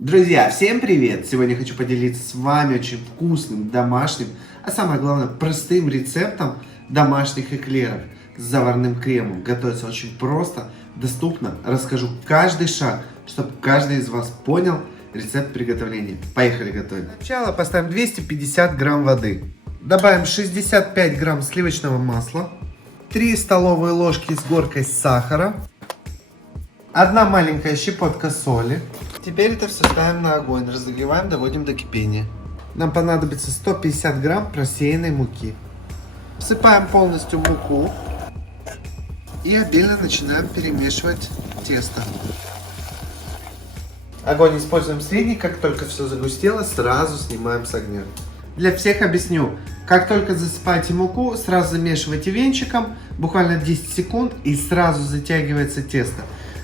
Друзья, всем привет! Сегодня хочу поделиться с вами очень вкусным, домашним, а самое главное, простым рецептом домашних эклеров с заварным кремом. Готовится очень просто, доступно. Расскажу каждый шаг, чтобы каждый из вас понял рецепт приготовления. Поехали готовить. Сначала поставим 250 грамм воды. Добавим 65 грамм сливочного масла, 3 столовые ложки с горкой сахара, 1 маленькая щепотка соли. Теперь это все ставим на огонь, разогреваем, доводим до кипения. Нам понадобится 150 грамм просеянной муки. Всыпаем полностью муку и обильно начинаем перемешивать тесто. Огонь используем средний, как только все загустело, сразу снимаем с огня. Для всех объясню, как только засыпаете муку, сразу замешивайте венчиком, буквально 10 секунд, и сразу затягивается тесто.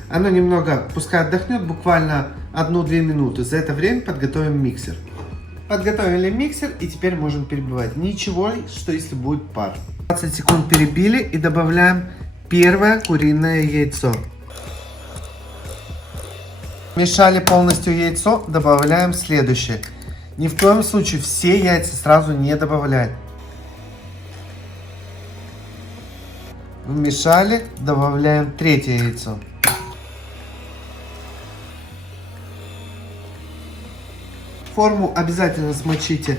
Оно немного, пускай отдохнет, буквально 1-2 минуты. За это время подготовим миксер. Подготовили миксер и теперь можем перебивать. Ничего, что если будет пар. 20 секунд перебили и добавляем первое куриное яйцо. Мешали полностью яйцо, добавляем следующее. Ни в коем случае все яйца сразу не добавлять. Вмешали, добавляем третье яйцо. Форму обязательно смочите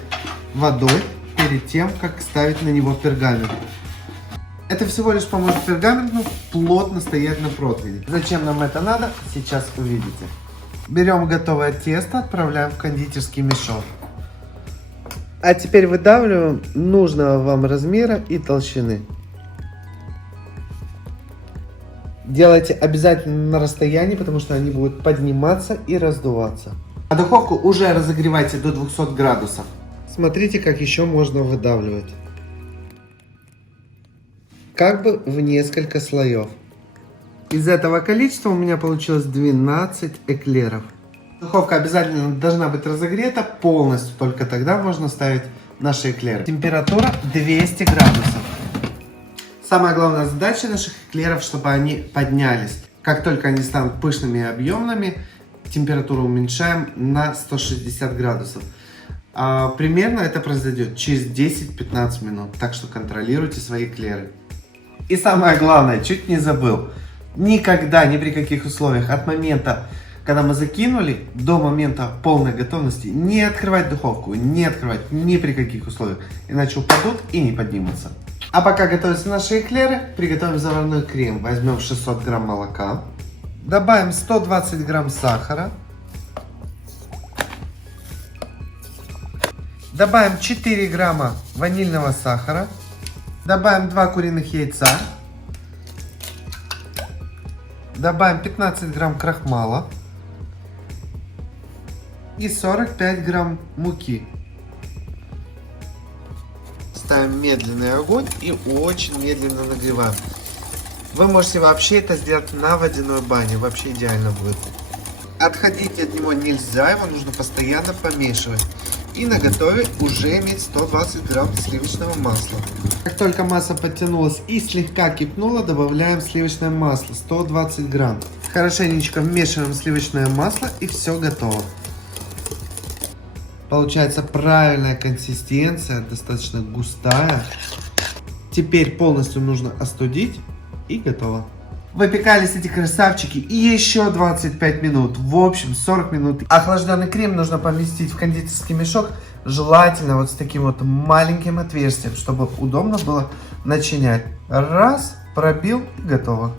водой перед тем, как ставить на него пергамент. Это всего лишь поможет пергаменту плотно стоять на противне. Зачем нам это надо, сейчас увидите. Берем готовое тесто, отправляем в кондитерский мешок. А теперь выдавливаем нужного вам размера и толщины. Делайте обязательно на расстоянии, потому что они будут подниматься и раздуваться. А духовку уже разогревайте до 200 градусов. Смотрите, как еще можно выдавливать. Как бы в несколько слоев. Из этого количества у меня получилось 12 эклеров. Духовка обязательно должна быть разогрета полностью, только тогда можно ставить наши эклеры. Температура 200 градусов. Самая главная задача наших эклеров, чтобы они поднялись. Как только они станут пышными и объемными, температуру уменьшаем на 160 градусов. Примерно это произойдет через 10-15 минут. Так что контролируйте свои эклеры. И самое главное, чуть не забыл. Никогда, ни при каких условиях, от момента, когда мы закинули, до момента полной готовности, не открывать духовку. Не открывать ни при каких условиях. Иначе упадут и не поднимутся. А пока готовятся наши эклеры, приготовим заварной крем. Возьмем 600 грамм молока. Добавим 120 грамм сахара. Добавим 4 грамма ванильного сахара. Добавим 2 куриных яйца. Добавим 15 грамм крахмала. И 45 грамм муки. Ставим медленный огонь и очень медленно нагреваем. Вы можете вообще это сделать на водяной бане, вообще идеально будет. Отходить от него нельзя, его нужно постоянно помешивать. И на готове уже иметь 120 грамм сливочного масла. Как только масса подтянулась и слегка кипнула, добавляем сливочное масло 120 грамм. Хорошенечко вмешиваем сливочное масло и все готово. Получается правильная консистенция, достаточно густая. Теперь полностью нужно остудить. И готово. Выпекались эти красавчики и еще 25 минут. В общем, 40 минут. Охлажденный крем нужно поместить в кондитерский мешок. Желательно вот с таким вот маленьким отверстием, чтобы удобно было начинять. Раз, пробил и готово.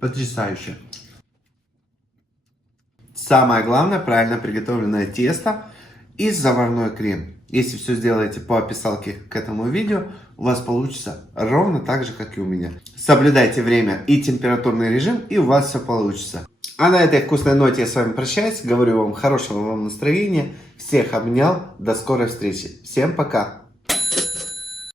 Потрясающе. Самое главное, правильно приготовленное тесто и заварной крем. Если все сделаете по описалке к этому видео, у вас получится ровно так же, как и у меня. Соблюдайте время и температурный режим, и у вас все получится. А на этой вкусной ноте я с вами прощаюсь. Говорю вам хорошего вам настроения. Всех обнял. До скорой встречи. Всем пока.